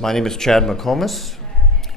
My name is Chad McComas.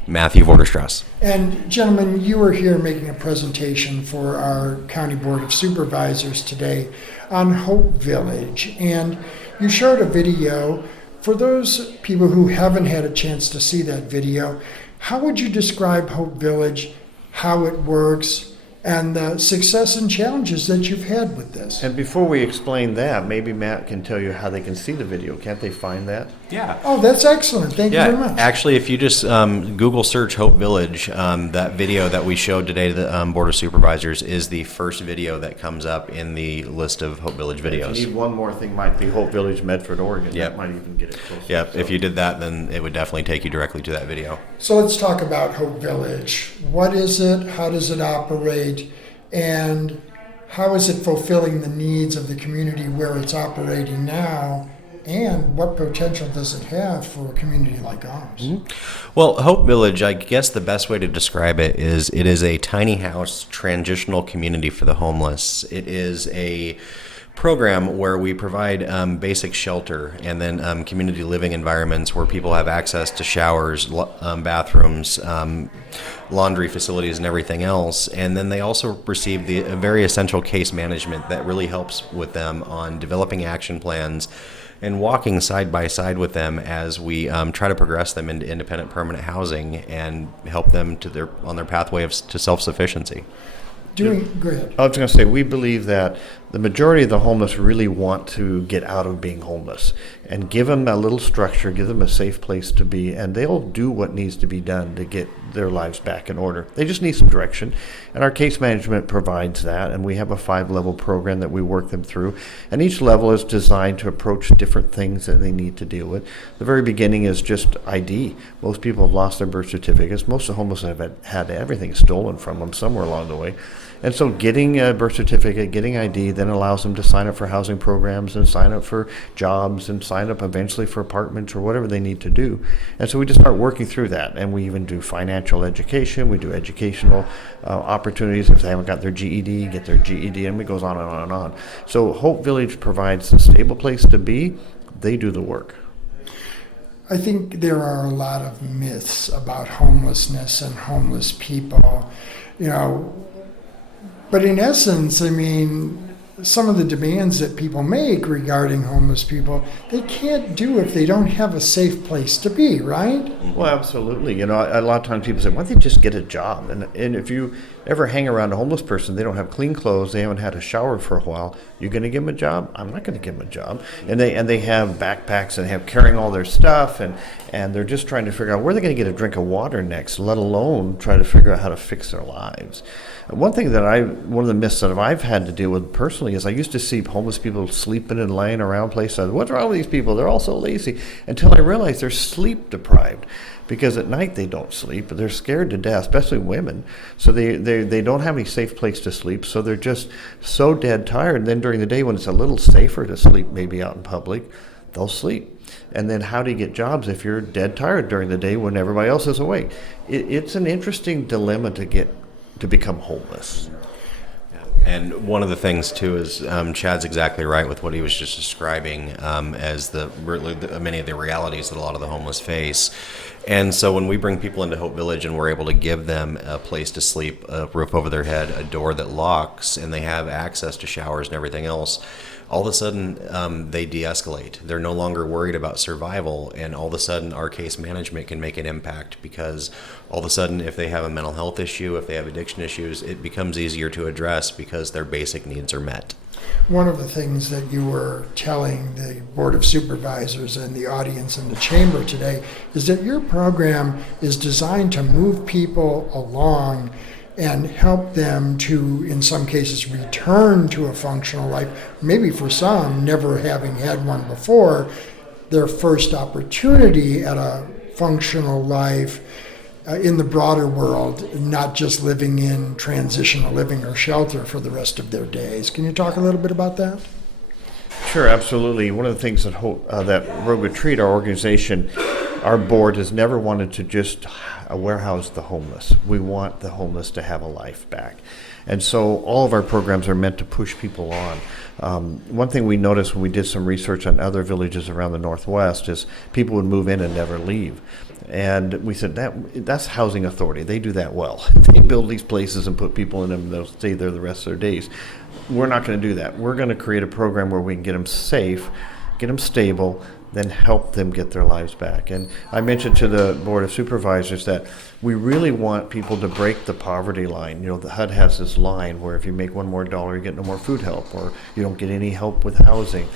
Matthew Vorderstrass. And gentlemen, you are here making a presentation for our County Board of Supervisors today on Hope Village. And you showed a video. For those people who haven't had a chance to see that video, how would you describe Hope Village, how it works, and the success and challenges that you've had with this? And before we explain that, maybe Matt can tell you how they can see the video. Can't they find that? Yeah. Oh, that's excellent. Thank you very much. Actually, if you just Google search Hope Village, that video that we showed today to the Board of Supervisors is the first video that comes up in the list of Hope Village videos. If you need one more thing, might be Hope Village, Medford, Oregon. Yep. That might even get it closer. Yep. So, If you did that, then it would definitely take you directly to that video. So let's talk about Hope Village. What is it? How does it operate? And how is it fulfilling the needs of the community where it's operating now? And what potential does it have for a community like ours? Mm-hmm. Well, Hope Village, I guess the best way to describe it is a tiny house transitional community for the homeless. It is a program where we provide basic shelter and then community living environments where people have access to showers, bathrooms, laundry facilities, and everything else. And then they also receive the very essential case management that really helps with them on developing action plans and walking side by side with them as we try to progress them into independent permanent housing and help them on their pathway to self-sufficiency. Go ahead. I was going to say, we believe that the majority of the homeless really want to get out of being homeless, and give them a little structure, give them a safe place to be, and they'll do what needs to be done to get their lives back in order. They just need some direction, and our case management provides that, and we have a 5-level program that we work them through, and each level is designed to approach different things that they need to deal with. The very beginning is just ID. Most people have lost their birth certificates. Most of the homeless have had everything stolen from them somewhere along the way. And so getting a birth certificate, getting ID, then allows them to sign up for housing programs and sign up for jobs and sign up eventually for apartments or whatever they need to do. And so we just start working through that. And we even do financial education. We do educational opportunities. If they haven't got their GED, get their GED, and it goes on and on and on. So Hope Village provides a stable place to be. They do the work. I think there are a lot of myths about homelessness and homeless people. But in essence, I mean, some of the demands that people make regarding homeless people, they can't do if they don't have a safe place to be, right? Well, absolutely. A lot of times people say, why don't they just get a job? And if you ever hang around a homeless person, they don't have clean clothes, they haven't had a shower for a while, you're going to give them a job? I'm not going to give them a job. And they have backpacks and have carrying all their stuff, and they're just trying to figure out where they're going to get a drink of water next, let alone try to figure out how to fix their lives. One of the myths that I've had to deal with personally is I used to see homeless people sleeping and laying around places. What's wrong with these people? They're all so lazy. Until I realized they're sleep deprived, because at night they don't sleep. They're scared to death, especially women. So they don't have any safe place to sleep. So they're just so dead tired. And then during the day when it's a little safer to sleep, maybe out in public, they'll sleep. And then how do you get jobs if you're dead tired during the day when everybody else is awake? It's an interesting dilemma to become homeless. And one of the things too is Chad's exactly right with what he was just describing as many of the realities that a lot of the homeless face. And so when we bring people into Hope Village and we're able to give them a place to sleep, a roof over their head, a door that locks, and they have access to showers and everything else, all of a sudden they de-escalate. They're no longer worried about survival, and all of a sudden our case management can make an impact, because all of a sudden if they have a mental health issue, if they have addiction issues, it becomes easier to address because their basic needs are met. One of the things that you were telling the Board of Supervisors and the audience in the chamber today is that your program is designed to move people along and help them to, in some cases, return to a functional life. Maybe for some, never having had one before, their first opportunity at a functional life in the broader world, not just living in transitional living or shelter for the rest of their days. Can you talk a little bit about that? Sure, absolutely. One of the things that Rogue Retreat, our organization, our board has never wanted to just warehouse the homeless. We want the homeless to have a life back. And so all of our programs are meant to push people on. One thing we noticed when we did some research on other villages around the Northwest is people would move in and never leave. And we said that's housing authority. They do that well. They build these places and put people in them, and they'll stay there the rest of their days. We're not going to do that. We're going to create a program where we can get them safe, get them stable, then help them get their lives back. And I mentioned to the Board of Supervisors that we really want people to break the poverty line. You know, the HUD has this line where if you make one more dollar, you get no more food help, or you don't get any help with housing.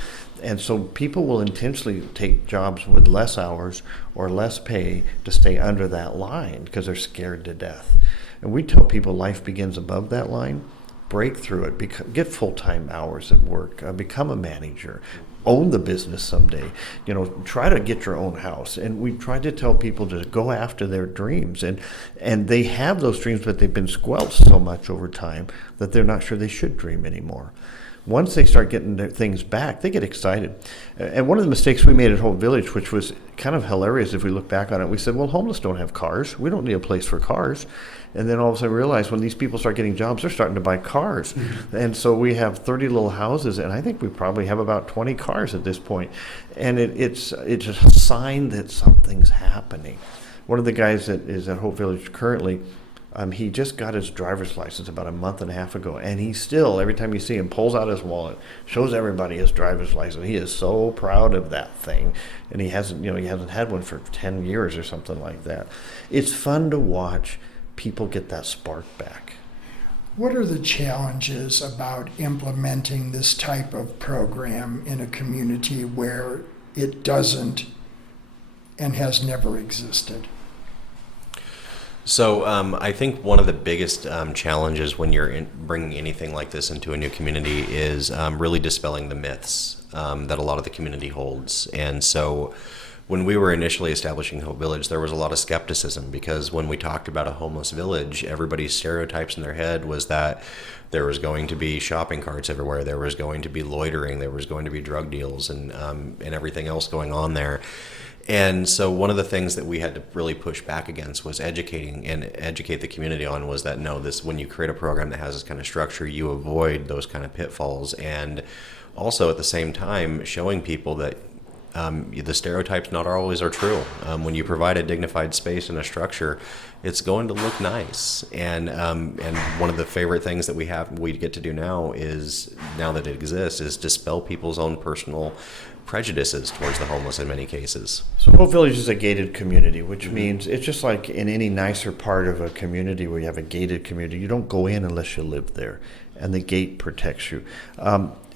And so people will intentionally take jobs with less hours or less pay to stay under that line because they're scared to death. And we tell people life begins above that line. Break through it, get full-time hours at work, become a manager, own the business someday, you know, try to get your own house. And we try to tell people to go after their dreams, and they have those dreams, but they've been squelched so much over time that they're not sure they should dream anymore. Once they start getting their things back, they get excited. And one of the mistakes we made at Hope Village, which was kind of hilarious if we look back on it, we said, well, homeless don't have cars. We don't need a place for cars. And then all of a sudden realized when these people start getting jobs, they're starting to buy cars. Mm-hmm. And so we have 30 little houses, and I think we probably have about 20 cars at this point. And it's a sign that something's happening. One of the guys that is at Hope Village currently, he just got his driver's license about a month and a half ago, and he still, every time you see him, pulls out his wallet, shows everybody his driver's license. He is so proud of that thing, and he hasn't had one for 10 years or something like that. It's fun to watch people get that spark back. What are the challenges about implementing this type of program in a community where it doesn't and has never existed? So I think one of the biggest challenges when you're bringing anything like this into a new community is really dispelling the myths that a lot of the community holds. And so when we were initially establishing Hope Village, there was a lot of skepticism because when we talked about a homeless village, everybody's stereotypes in their head was that there was going to be shopping carts everywhere, there was going to be loitering, there was going to be drug deals and everything else going on there. And so one of the things that we had to really push back against was educate the community on was that no, this when you create a program that has this kind of structure, you avoid those kind of pitfalls, and also at the same time showing people that the stereotypes not always are true. When you provide a dignified space and a structure, it's going to look nice. And one of the favorite things that we get to do now that it exists, is dispel people's own personal prejudices towards the homeless in many cases. So Hope Village is a gated community, which means it's just like in any nicer part of a community where you have a gated community. You don't go in unless you live there, and the gate protects you.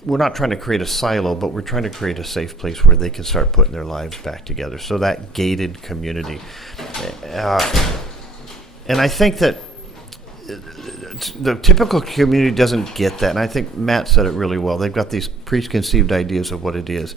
We're not trying to create a silo, but we're trying to create a safe place where they can start putting their lives back together. So that gated community. And I think that the typical community doesn't get that. And I think Matt said it really well. They've got these preconceived ideas of what it is.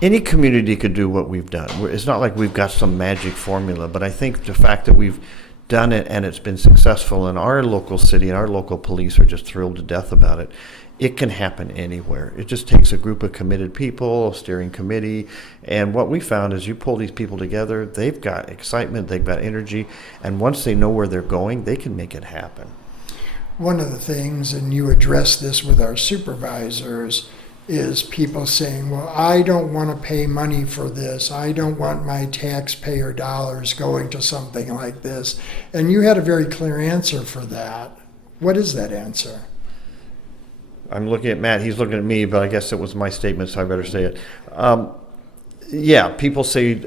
Any community could do what we've done. It's not like we've got some magic formula, but I think the fact that we've done it and it's been successful in our local city and our local police are just thrilled to death about it. It can happen anywhere. It just takes a group of committed people, a steering committee, and what we found is you pull these people together, they've got excitement, they've got energy, and once they know where they're going, they can make it happen. One of the things, and you address this with our supervisors, is people saying, well, I don't want to pay money for this. I don't want my taxpayer dollars going to something like this. And you had a very clear answer for that. What is that answer? I'm looking at Matt, he's looking at me, but I guess it was my statement, so I better say it. Yeah, people say,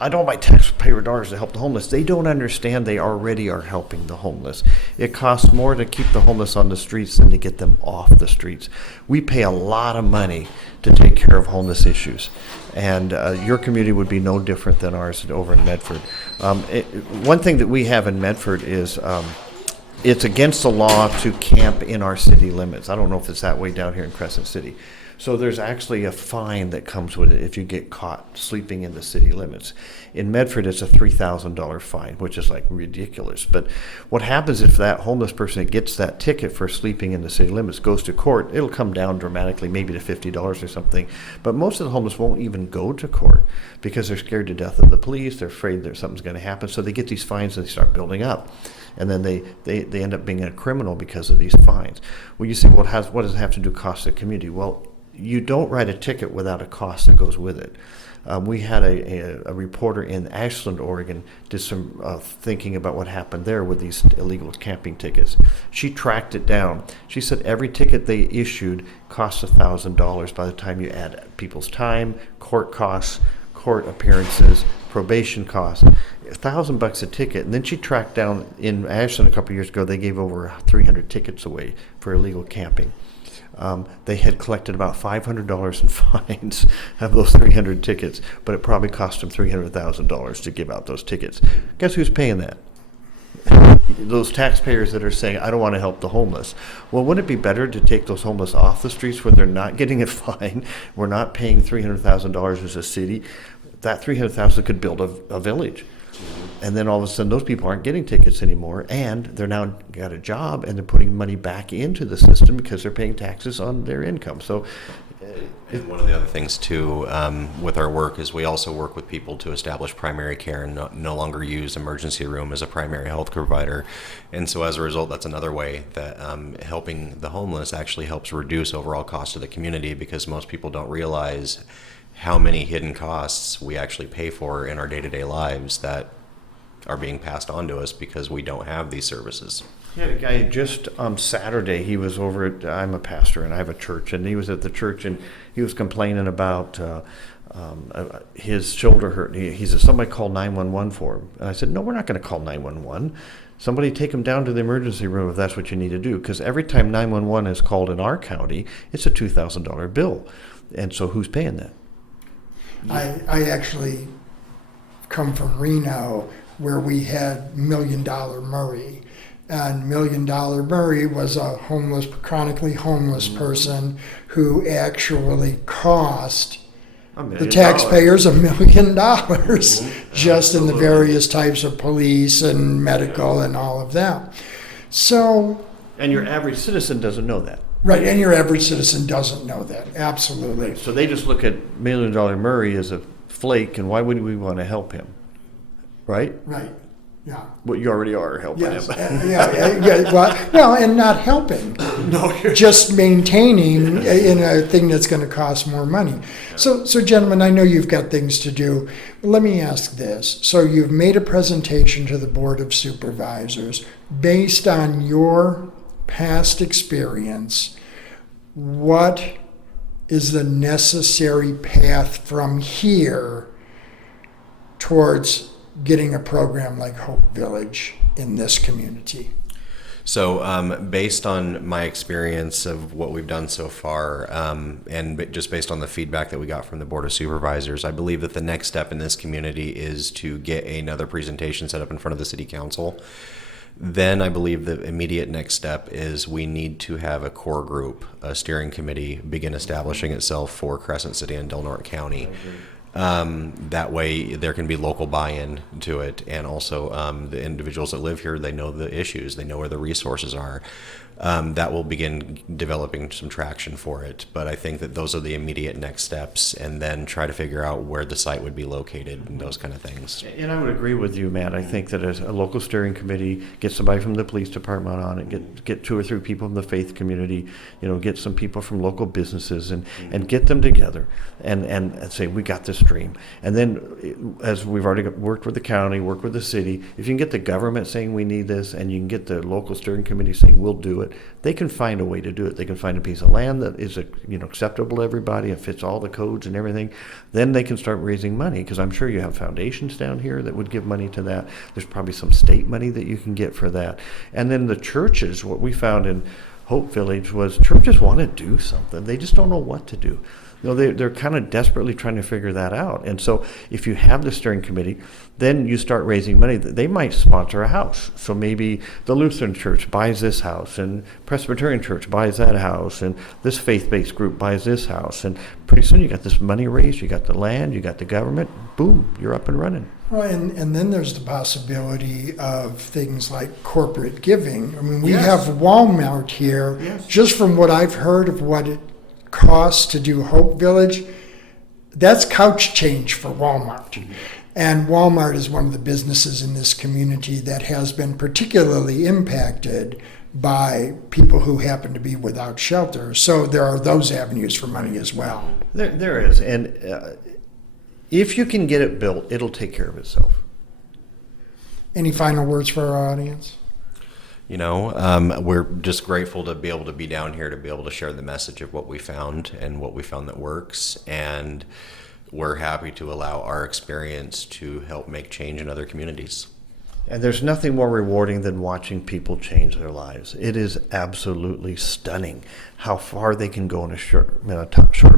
I don't want my taxpayer dollars to help the homeless. They don't understand they already are helping the homeless. It costs more to keep the homeless on the streets than to get them off the streets. We pay a lot of money to take care of homeless issues, and your community would be no different than ours over in Medford. One thing that we have in Medford is it's against the law to camp in our city limits. I don't know if it's that way down here in Crescent City. So there's actually a fine that comes with it if you get caught sleeping in the city limits. In Medford, it's a $3,000 fine, which is like ridiculous. But what happens if that homeless person that gets that ticket for sleeping in the city limits goes to court, it'll come down dramatically, maybe to $50 or something. But most of the homeless won't even go to court because they're scared to death of the police. They're afraid that something's going to happen. So they get these fines and they start building up. And then they end up being a criminal because of these fines. Well, you say, what does it have to do with cost to the community? Well, you don't write a ticket without a cost that goes with it. We had a reporter in Ashland, Oregon, did some thinking about what happened there with these illegal camping tickets. She tracked it down. She said every ticket they issued costs $1,000 by the time you add people's time, court costs, court appearances, probation costs. $1,000 a ticket. And then she tracked down in Ashland a couple of years ago, they gave over 300 tickets away for illegal camping. They had collected about $500 in fines of those 300 tickets, but it probably cost them $300,000 to give out those tickets. Guess who's paying that? Those taxpayers that are saying, I don't want to help the homeless. Well, wouldn't it be better to take those homeless off the streets where they're not getting a fine? We're not paying $300,000 as a city. That $300,000 could build a village. And then all of a sudden, those people aren't getting tickets anymore, and they're now got a job, and they're putting money back into the system because they're paying taxes on their income. So, and one of the other things too with our work is we also work with people to establish primary care and no longer use emergency room as a primary health provider. And so as a result, that's another way that helping the homeless actually helps reduce overall cost to the community, because most people don't realize how many hidden costs we actually pay for in our day-to-day lives that are being passed on to us because we don't have these services. Yeah, a guy just on Saturday, he was over at, I'm a pastor and I have a church, and he was at the church and he was complaining about his shoulder hurt. He said, somebody called 911 for him. And I said, no, we're not going to call 911. Somebody take him down to the emergency room if that's what you need to do, because every time 911 is called in our county, it's a $2,000 bill. And so who's paying that? I actually come from Reno, where we had $1 Million Murray. And $1 Million Murray was a chronically homeless person who actually cost the taxpayers $1 million just in the various types of police and medical and all of that. So, and your average citizen doesn't know that. Right, and your average citizen doesn't know that. Absolutely. So they just look at $1 Million Murray as a flake, and why would we want to help him? Right? Right. Yeah. Well, you already are helping Yes. him. Yeah. Well, and not helping. No, you're Just maintaining in a thing that's going to cost more money. So, gentlemen, I know you've got things to do. Let me ask this. So you've made a presentation to the Board of Supervisors based on your past experience. What is the necessary path from here towards getting a program like Hope Village in this community? So based on my experience of what we've done so far, and just based on the feedback that we got from the Board of Supervisors, I believe that the next step in this community is to get another presentation set up in front of the City Council. Then I believe the immediate next step is we need to have a core group, a steering committee, begin establishing itself for Crescent City and Del Norte County. That way there can be local buy-in to it, and also the individuals that live here, they know the issues, they know where the resources are. That will begin developing some traction for it. But I think that those are the immediate next steps, and then try to figure out where the site would be located and those kind of things. And I would agree with you, Matt. I think that as a local steering committee, get somebody from the police department on it, get 2 or 3 people from the faith community, get some people from local businesses and get them together and say, we got this dream. And then, as we've already worked with the county, worked with the city, if you can get the government saying we need this, and you can get the local steering committee saying we'll do it, they can find a way to do it. They can find a piece of land that is acceptable to everybody and fits all the codes and everything. Then they can start raising money, because I'm sure you have foundations down here that would give money to that. There's probably some state money that you can get for that. And then the churches, what we found in Hope Village was churches want to do something. They just don't know what to do. They're kind of desperately trying to figure that out. And so if you have the steering committee, then you start raising money. They might sponsor a house. So maybe the Lutheran church buys this house, and Presbyterian church buys that house, and this faith-based group buys this house. And pretty soon you got this money raised, you got the land, you got the government, boom, you're up and running. Well, and then there's the possibility of things like corporate giving. I mean, we Yes. have Walmart here. Yes. Just from what I've heard of what it costs to do Hope Village, that's couch change for Walmart. Mm-hmm. And Walmart is one of the businesses in this community that has been particularly impacted by people who happen to be without shelter. So there are those avenues for money as well. There is. And if you can get it built, it'll take care of itself. Any final words for our audience? We're just grateful to be able to be down here to be able to share the message of what we found and what we found that works. And we're happy to allow our experience to help make change in other communities. And there's nothing more rewarding than watching people change their lives. It is absolutely stunning how far they can go in a short amount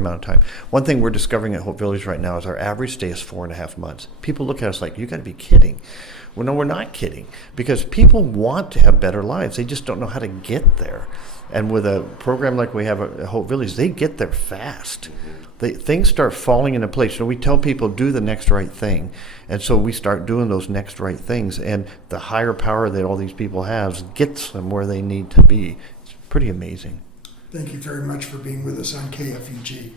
of time. One thing we're discovering at Hope Village right now is our average stay is 4.5 months. People look at us like, you got to be kidding. Well, no, we're not kidding, because people want to have better lives. They just don't know how to get there. And with a program like we have at Hope Village, they get there fast. Things start falling into place. We tell people, do the next right thing. And so we start doing those next right things. And the higher power that all these people have gets them where they need to be. It's pretty amazing. Thank you very much for being with us on KFUG.